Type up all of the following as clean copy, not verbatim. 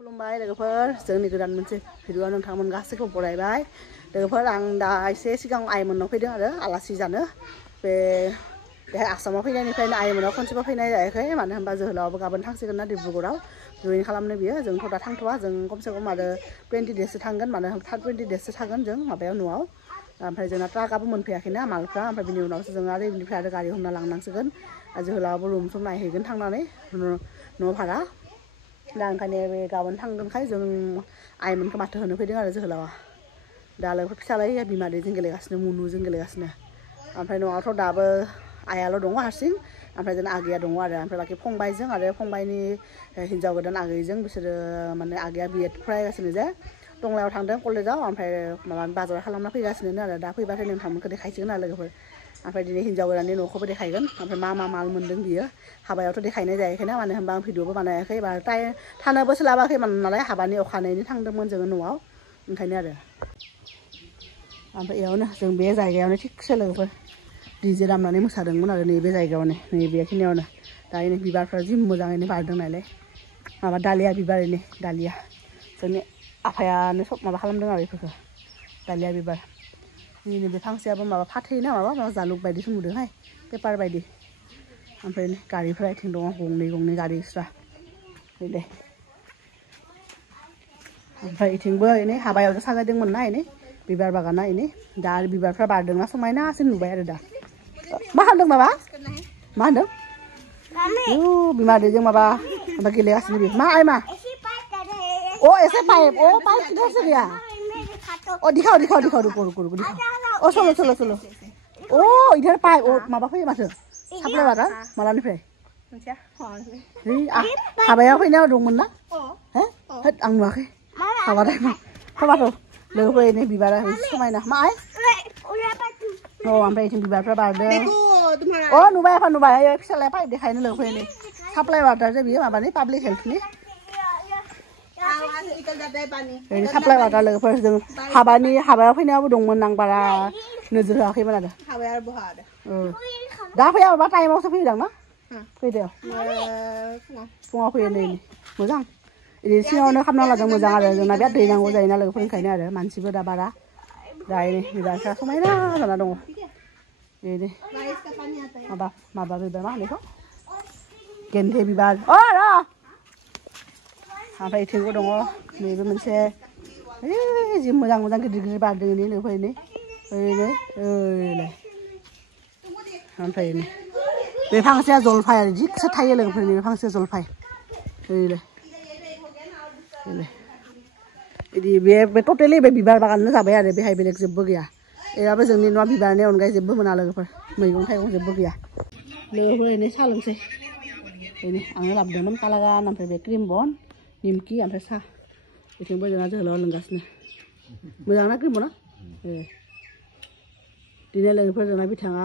खुलुमबाय लोगोफोर जोंनि गोदान मोनसे भिडिअ'आव नोंथांमोन गासैखौबो बरायबाय लोगोफोर आं दा एसे सिगां आइमोननाव फैदों आरो आलासि जानो बे बेहाय आसामाव फैनायनिफ्रायनो आइमोनाव खनसेबो फैनाय जायाखै मानो होनबा जोहोलावाबो गाबोन थांसिगोन ना डिब्रुगड़आव जइन खालामनो बियो जोंथ' दा थांथ'वा जों खमसे खम आरो 20 डेससो थांगोन मानो होनबा 20 डेससो थागोन जों माबायाव न'आव ओमफ्राय जोंना ट्राकआबो मोनफैयाखैना मालफ्रा ओमफ्राय बिनि उनावसो जों आरो बेनिफ्राय आरो गारि हमना लांनांसिगोन जोहोलावाबो रुम सम नायहैगोन थांनानै न' भारा दा ओंखायनो बे गाबोन थांगोनखाय जों आइमोनखौ माथो होनो फैदों आरो जोहोलावा दा लोगोफोर फिसालाया बिमादैजों गेलेगासिनो मुनुजों गेलेगासिनो ओमफ्राय न'आवथ' दाबो आइयाल' दङ हारसिं ओमफ्राय जोंना आगैया दङ आरो ओमफ्राय बाखि फंबायजों आरो फंबायनि हिन्जाव गोदान आगैजों बिसोरो माने आगैया बिएड फरायगासिनो जे टंलायाव थांदों कलेजाव ओमफ्राय माबा बाजार खालामना फैगासिनो आरो दा फैबाथाय नोंथांमोनखौ देखायसिगोन आरो लोगोफोर ओमफ्राय दिनै हिन्जाव गोदाननि न'खौबो देखायगोन ओमफ्राय मा माल मोन्दों बियो हाबायावथ' देखायनाय जायाखैना मानो होनबा आं भिडिअबो बानायाखै बा थानोबो सोलाबाखैमोन नालाय हाबानि अखानायैनो थांदोंमोन जोङो न'आव ओंखायनो आरो ओमफ्राय इयावनो जों बे जायगायावनो थिगसे लोगोफोर डिजे दामनानै मोसादोंमोन आरो नैबे जायगायावनो नैबेखिनियावनो दा इनै बिबारफ्रा जि मोजाङैनो बारदों नालाय माबा दालिया बिबार इनै दालिया जोंनि आफायानो सब माबा खालामदों आरो बेफोरखौ दालिया बिबार नै बे फांसेयाबो माबा फाथै ना माबा जालुक बायदिसो नुदोंहाय पेपार बायदि ओमफ्राय गारिफ्रा आथिं दङ गंनै गारि एक्सट्रा दे ओमफ्राय इथिंबो इनै हाबायावसो साजायदोंमोन ना इनै बिबार बागाना इनै दा आरो बिबारफ्रा बारदोंना समायनासिन नुबाय आरो दा मा खालामदों माबा मा होनदों बिमादैजों माबा गेलेगासिनो बे मा आइमा ओ ऐसे पाइप किधर से गया दिखाओ रुको चलो इधर पाइप माबा फैयो माथो साप्लाय वाटार मालानिफ्राय हाबायाव फैनायाव दंमोन ना आं नुवाखै हाबा टाइमाव लोगोफोर इनै बिबारा समायना मा आइ ओमफ्राय इथिं बिबारफ्रा बारदों नुबाय आफा नुबाय फिसालाया पाइप देखायनो लोगोफोर इनै साप्लाय वाटार जे बियो माबानि पाब्लिक हेल्थनि साप्लाय वाटार लोगोफोर जों हाबायाव फैनायावबो दंमोन आं बारा नोजोर होआखैमोन आरो दा फैया माबा टाइमावसो फैदां ना फैदो फुङाव फैयो नै मोजां इदि सिङावनो खालामना लादों मोजां आरो जोंना बिराद दै नांगौ जायोना लोगोफोर ओंखायनो आरो मानसिबो दा बारा दा इनै बिबारफ्रा समायना जाना दङ इदि माबा बिबार मा होनो बेखौ गेन्दे बिबार ओमफ्राय इथिंबो दङ नैबे मोनसे जि मोजां गिदिर बारदों इनै लोगोफोर इनै ओमफ्राय इनै बे फांसेया जलफाय आरो जिखसे थायो लोगोफोरनि बे फांसे जलफाय बिदि बे टटेलि बे बिबार बागाननो जाबाय आरो बेहाय बेलेग जेबो गैया एयाबो जोंनि न'आ बिबारनि अनगायै जेबो मोना लोगोफोर मैगं थाइगं जेबो गैया लोगोफोर इनै साहा लोंसै इनै आंनो लाबोदोंमोन कालागान ओमफ्राय बे क्रिम बन निमकि ओमफ्राय साहा बिथिंबो जोंना जोहोलावा लोंगासिनो मोजां ना क्रिम बना दिनै लोगोफोर जोंना बिथाङा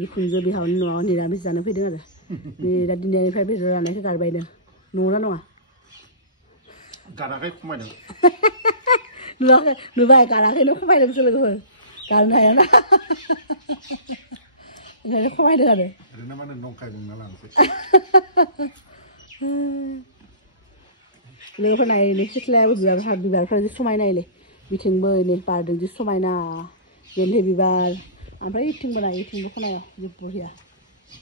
बिखुनजो बिहावनि न'आव निरामिस जानो फैदों आरो बे दा दिनैनिफ्राय बेदर जानायखौ गारबायनो नंगौना नङा गाराखै खमायदों नुबाय गाराखैनो खमायदोंसो लोगोफोर गारनो हायाना ओंखायनो खमायदों आरो ओरैनो माने नंखाय बुंना लानोसै लोगोफोर नायलै सिथ्लायाबो बिबारफ्रा जि समायना इलै बिथिंबो इनै बारदों जि समायना गेन्दे बिबार ओमफ्राय इथिंबो नाय इथिंबो खनायाव जि बरिया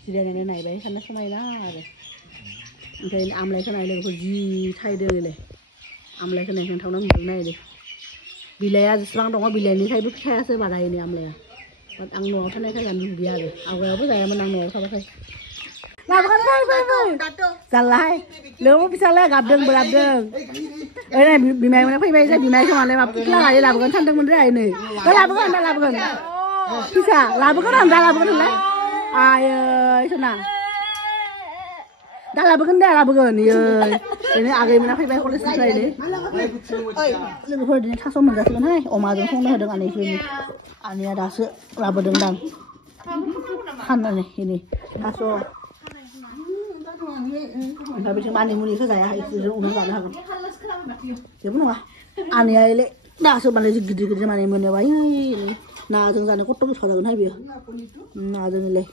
जिरायनानै नायबाय थानो समायना आरो ओमफ्राय आमलाइखौ नाय लोगोफोर जि थायदों इलाय आमलाइखौ नाय नोंथांनाव नुदों नायदे बिलाइआ जेसेबां दङ बिलाइनिफ्रायबो फिथाइयासो बारा इनै आमलाइया आं न'आव थानायखाय जानो लुगैया आरो आवगायावबो जायामोन आं न'आव थाबाथाय लाबोगोन फै जारलाहाय लोगो फिसालाया गाबदों बोराबदों ओइ बिमायमोना फैबाय जे बिमायखौ मालाय मा फुख्ला लायै लाबोगोन सानदोंमोन रे नै लाबोगोन फिसा लाबोगोन आं दा लाबोगोन होनलाय आयै सोना दा लाबोगोन इयो दिनै आगैमोना फैबाय कलेजनिफ्राय नै लोगोफोर दिनै थास' मोनजासिगोनहाय अमाजों संनो होदों आनैया दासो लाबोदों दां फाननानै इनै थास' ओमफ्राय बिथिं मानिमुनिखौ जाया इसोरजों उनाव जानो हागोन जेबो नङा आनैया इले दासो माने गिदिर माने मोनोबा नाजों जानो खथ' गोथाव जागोनहाय बियो नाजों इलाय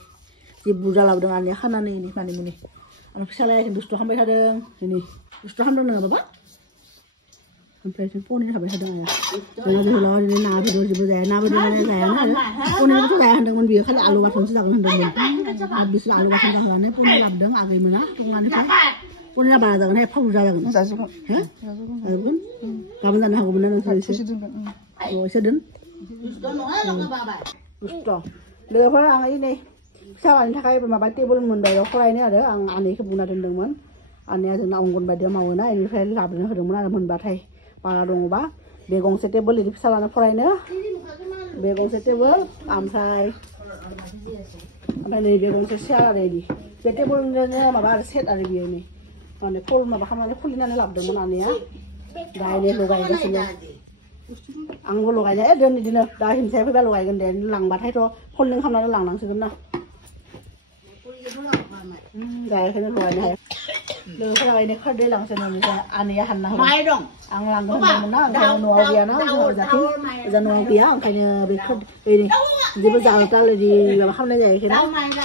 जि बुरजा लाबोदों आनैया खानानै मानिमुनि आरो फिसालाया दुस्थ' खालामबाय थादों दुस्थ' खालामदों नोङो बाबा ओमफ्राय जों पनिर हाबाय थादों आया जोंना जोहोलावा दिनै ना बेदर जेबो जाया ना बेदर जायाना आरो पनिरखौथ' जाया होनदोंमोन बियो खालि आलु बाथोनसो जागोन होनदोंमोन आरो बिसोर आलु बाथोन जाहोनानै पनिर लाबोदों आगैमोना टंलानिफ्राय पनिरा बारा जागोनहाय फाव बुरजा जागोन जाजोबगोन गाबोन जानो हागौमोन ना नोंसोर एसे एसे दोन दुस्थ' लोगोफोर आं नै फिसालानि थाखाय माबा टेबोल मोनबाय फरायनो आरो आं आनैखौ बुंना दोनदोंमोन आनैया जोंना अंगनबादियाव मावोना बेनिफ्राय लाबोनो होदोंमोन आरो मोनबाथाय बारा दङबा बे गंसे टेबोल इदि फिसालानो फरायनो बे गंसे टेबोल ओमफ्राय नैबे गंसे चेयार आरो इदि बे टेबोलजोंनो माबा आरो सेट आरो बियो नै माने फुल माबा खालामनानै खुलिनानै लाबोदोंमोन आनैया दा इनै लगायगासिनो आंबो लगायनो दोन बिदिनो दा हिमसाया फैबा लगायगोन दे लांबाथायथ' फल्डिं खालामनानै लांनांसिगोन ना दा बेखायनो लगायनो हाया लोगोफोरा ओरैनो खारदै लांसै न'निफ्राय आनैया हानना होदों आं लांगोन होनदोंमोन ना ओंखायनो न'आव गैयाना जाथिं ओजा न'आव गैया ओंखायनो बे ओरै जेबो जालता इदि माबा खालामनाय जायाखैना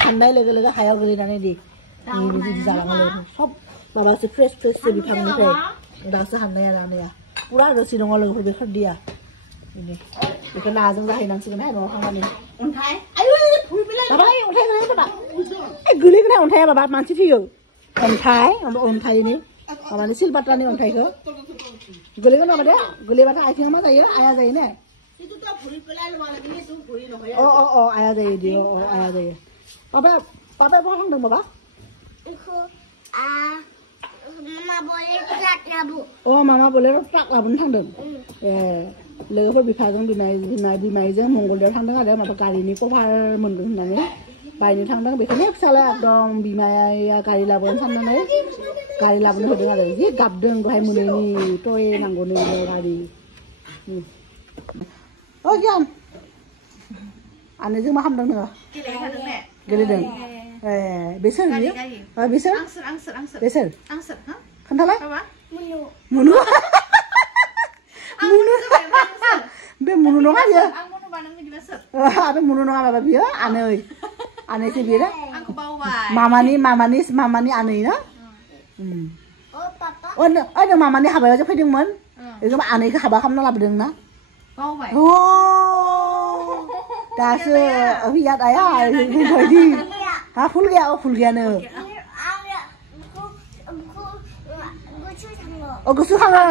हाननाय लोगो लोगो हायाव गोलैनानै इदि बिदि जालाङो सब माबासो फ्रेससो बिफांनिफ्राय दासो हाननाय आरो आनैया पुरा रोसि दङ लोगोफोर बे खारदैया बिदि बेखौ नाजों जाहैनांसिगोनहाय न'आव थांनानै अन्थाइ गोलैगोनहाय अन्थाइया माबा मानसि थैयो अन्थाइनि माबानि सिलबाटानि अन्थाइखौ गोलैगोन माबा दे गोलैबाथाय आथिङा मा जायो आया जायो ने अ आया जायो दे आया जायो बाबाया बहा थांदों बाबा मामा बोलेर ट्राक लाबोनो थांदों ए लोगोफोर बिफाजों बिमायजों मंगलदैयाव थांदों आरो माबा गारिनि कभार मोनगोन होननानै बायनो थांदों बेखायनो फिसालाया एकदम बिमाया गारि लाबोनो साननानै गारि लाबोनो होदों आरो जि गाबदों दहाय मोनैनि टय नांगौनो गारि गियान आनैजों मा खालामदों नोङो गेलेदों ए बेसोर बेसोर खोन्थालाय मुनु बे मुनु नङा बियो आरो मुनु नङा माबा बियो आनैसो बियो मामानि आनै ना नों मामानि हाबायाव जे फैदोंमोन बेखौ आनैखौ हाबा खालामना लाबोदों ना दासो बियाद आया बेबायदि हा फुल गैयानो गोसोखाङो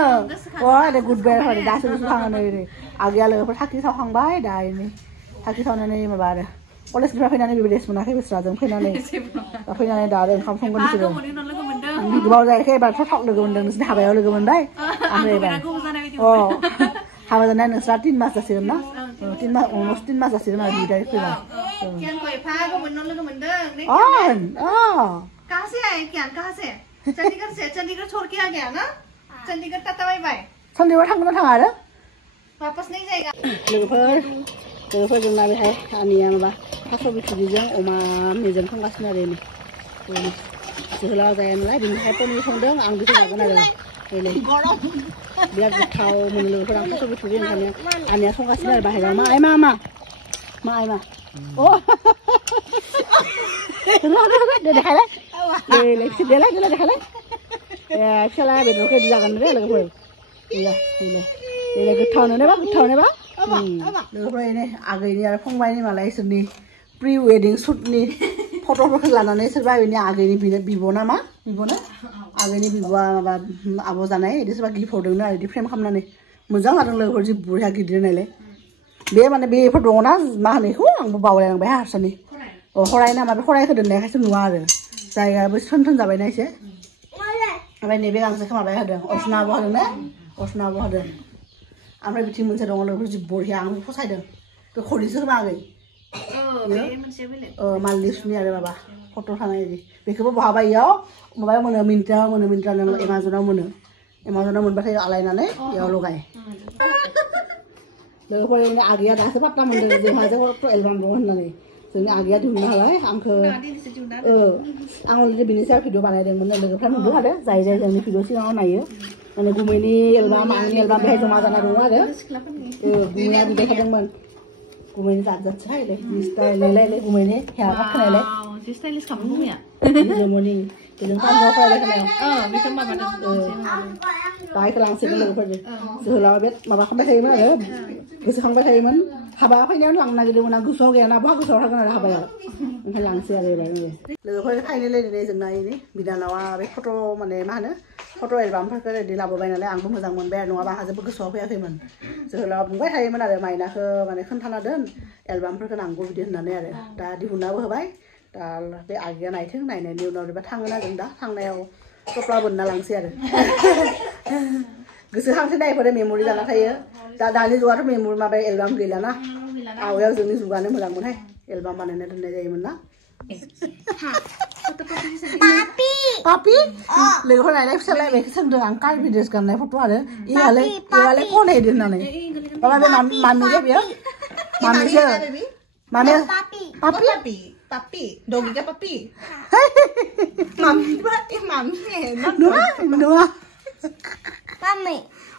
दे गुड बाय दासो गोसोखाङो नै आगैया लोगोफोर थाखि सावखांबाय दा थाखि सावनानै माबा आरो कलेजनिफ्राय फैनानै बेबायदि रेस्ट मोनाखै बिस्राजों फैनानै दा आरो ओंखाम संगोन बिसोरो गोबाव जायाखै एबारथ' थाब लोगो मोनदों नोंसोरनि हाबायाव लोगो मोनबाय ओमफ्राय एबार हाबा जानाया नोंस्रा 3 मास जासिगोन ना 3 मास जासिगोन आरो बिदाय फैबा चंडीगढ़ छोड़ के आ गया ना चंडीगढ़ टाटा बाय बाय चंडीगढ़ थांगोन ना थाङा आरो वापस नहीं जाएगा लोगोफोर जोंना बेहाय आनैया माबा थास' बिथुरिजों अमा मेजेम संगासिनो आरो जोहोलावा जाया नालाय बेनिफ्राय पनिर संदों आं बेखौ जागोन आरो बिराद गोथाव मोनो लोगोफोर आं थास' बिथुरि ओंखायनो आनैया संगासिनो आरो बाहेरायाव मा आइमा देखायलाय देलाय देखायलाय ए फिसाला बेदरखौ इदि जागोन दे लोगोफोर गोथावनो बा लोगोफोर आगैनि आरो फंबायनि मालाय इसोरनि प्रि वेडिं शुटनि फट'फोरखौ लानानै सोरबा बेनि आगैनि बिब' ना मा बिब'ना आगैनि बिब'आ माबा आब' जानाय बिदि सोरबा गिफ्ट हरदोंनो आरो बिदि फ्रेम खालामनानै मोजां लादों लोगोफोर जि बुरजा गिदिर नायलाय बे माने बेफोर दङना मा होनो बेखौ आंबो बावलायलांबाय हारसानि हराय नामा बे हरायखौ दोननायखायसो नुवा आरो जायगायाबो थोन जाबायना एसे ओमफ्राय नैबे गांसेखौ माबाया होदों अर्चनाबो होदों ना अर्चनाबो होदों ओमफ्राय बिथिं मोनसे दङ लोगोफोर जि बरिया आं फसायदों बे खरिसो होबा आगै मालदिप्सनि आरो माबा फट' थानाय बिदि बेखौबो बहाबा इयाव माबायाव मोनो मिन्ट्रायाव मोनो एमाजनाव मोनबाथाय आलायनानै इयाव लगाय लोगोफोर आगैया दासो पात्ता मोनदों जोंहाजों एलबाम दं होननानै जोंनि आगैया दिहुननो हालाय आंखौ आं अलरेडि बिनि सायाव भिडिअ बानायदोंमोन लोगोफ्रा नुदों आरो जाय जोंनि भिडिअ सिगाङाव नायो माने गुमैनि एलबाम आंनि एलबाम बेहाय जमा जाना दङ आरो गुमैया देखायदोंमोन गुमैनि जाथसोहायलाय स्टाइल नायलाय गुमैनि हेयार काट खानायलाय स्टाइलिश खालामो गुमैया जमनि Đừng con vô khoe đây cái này Vì sao mà Tại cái làng xịt nó lừa đi Sự là biết mà bà không biết thấy mới là cứ sự không biết thấy mình hà bà phải nhớ làng này điều nào cứ số kia nào bác cứ số thằng này là hà bà hay làng xe đây này lừa phải thay lên đây dừng này đi vì nào biết photo mà này mà nữa photo album phải cái đi làm bộ bài này ăn cũng rằng mình bé nó bà hà sẽ cứ số phải khi mình sự là cũng phải thay mình là để mày là cơ mà này không thành là đơn album phải cái nàng của video này này ta đi hùn nào bữa bấy ta cái ảnh cái này thứ này này điều nào để bắt thăng nó đừng đó thăng nào có problem là làng xe rồi cứ sự hàng thế này phải để memory là thấy á ta đã đi qua cái memory mà bây album ghi là na áo áo dừng đi dùng cái này mình muốn hay album mà này này đây mình na papi lấy cái này lấy sẽ lấy cái thân đường cái video cái này photo đấy ý là lấy phone này đến này kalau ada mami dia biar mami dia mami papi doggy ka papi mami berarti mami dua Mami.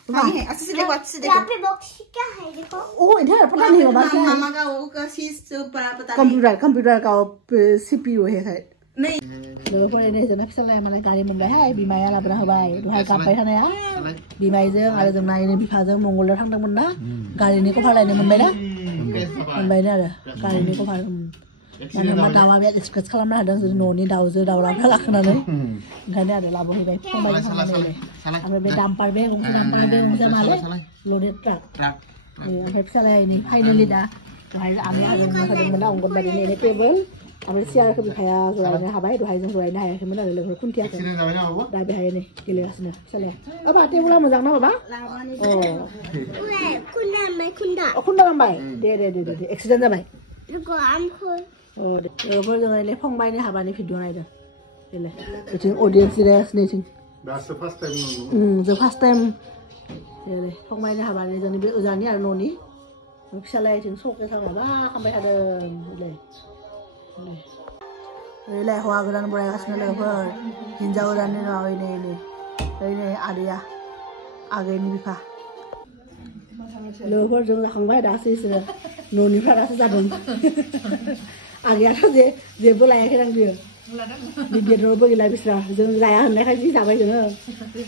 Mami, asal sini buat sini. Tapi box kah ini kok? oh ini ada pernah nih mama Mama kau kasih seberapa tadi? computer kau CPU he sai Nih. Rồi hôm nay này giờ nó sẽ làm cái gì mình lấy hai bị mày là pernah bay, hai kapai thằng này á, bị mày giờ ada giờ này bị phá giờ mongol là thằng thằng mình đó, cái này có phải là này mình bay đó, mình bay này rồi, cái này có phải mà đào biết discuss kalau mana ada noni đào giờ đào làm là cái này, cái này là làm gì vậy, không bay thằng này, anh bay dampar bay, không dampar bay không sama le, loaded truck, anh sẽ làm này, finally đã, hai anh ấy ada mình đã ông còn bay này cable. Ambil siapa ke bihaya zurai ni habai tu hai jeng zurai ni hai kemana le kun tiap dah bihaya ni kira sana salah apa hati ulah mazang nama ba oh kun dah lambai de accident dah bai oh de jangan le phong bai ni haba ni video ni dah le itu audience dia ni cing That's the first time. The first time le phong bai ni haba ni jangan ni ujan ni ada noni salah cing sok ke sana ba sampai ada le Đây hoa cái đàn bò cái này là hình dáng đàn này là đây này adia agen đi pha lỡ dùng là không phải đã xí xí nôn đi pha đã ra đúng agia nó gì bữa lại cái đàn kia đi biệt rồi bữa lại bisa dùng lại hơn này cái gì sao bây giờ nữa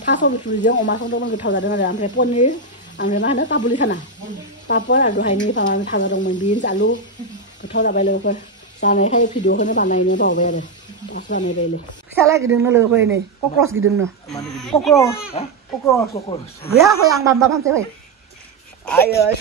tha xong cái dùng oma xong đó mình cái thầu ra đó là làm cái pon này ăn cái mà nó cà buli thằng nào cà buli là đồ hay này pha mà thằng ra đồng mình biến trả lu cái thầu ra bây giờ sao này hay video cái bạn này nó bảo về rồi, sao này về rồi, sao lại cái đường nó lừa về này, cockroach cái đường nữa, cockroach, ghé phải ăn băm băm thế vậy, ai ơi.